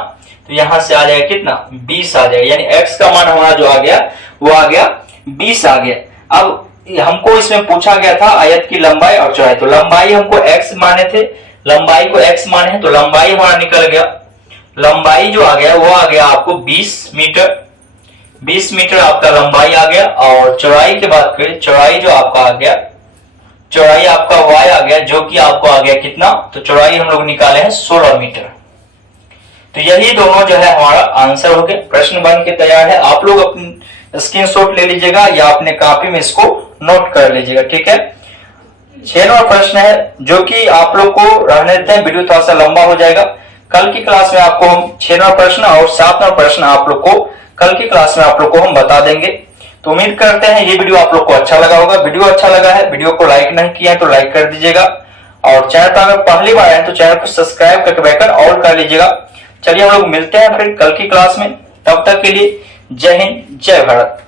तो यहां से आ जाएगा कितना? 20 आ जाएगा, यानी x का मान हमारा जो आ गया वो आ गया 20 आ गया। अब हमको इसमें पूछा गया था आयत की लंबाई और चौड़ाई, तो लंबाई हमको x माने थे, लंबाई को x माने हैं, तो लंबाई हमारा निकल गया। लंबाई जो आ गया वो आ गया आपको 20 मीटर, 20 मीटर आपका लंबाई आ गया। और चौड़ाई की बात करें, चौड़ाई जो आपका आ गया, चौड़ाई आपका y आ गया, जो कि आपको आ गया कितना, तो चौड़ाई हम लोग निकाले हैं 16 मीटर। तो यही दोनों जो है हमारा आंसर हो गया। प्रश्न बन के तैयार है, आप लोग अपनी स्क्रीनशॉट ले लीजिएगा या अपने कॉपी में इसको नोट कर लीजिएगा, ठीक है। 6 नंबर प्रश्न है, जो कि आप लोग को रहने देते हैं, वीडियो थोड़ा सा लंबा हो जाएगा। कल की क्लास में आपको हम 6 नंबर प्रश्न और 7 नंबर प्रश्न आप लोग को कल की क्लास में आप लोग को हम बता देंगे। तो उम्मीद करते हैं ये वीडियो आप लोग को अच्छा लगा होगा। वीडियो अच्छा लगा है, वीडियो को लाइक नहीं किया है तो लाइक कर दीजिएगा, और चैनल पर अगर पहली बार आए तो चैनल को सब्सक्राइब करके बेल ऑल कर लीजिएगा। चलिए हम लोग मिलते हैं फिर कल की क्लास में, तब तक के लिए जय हिंद, जय भारत।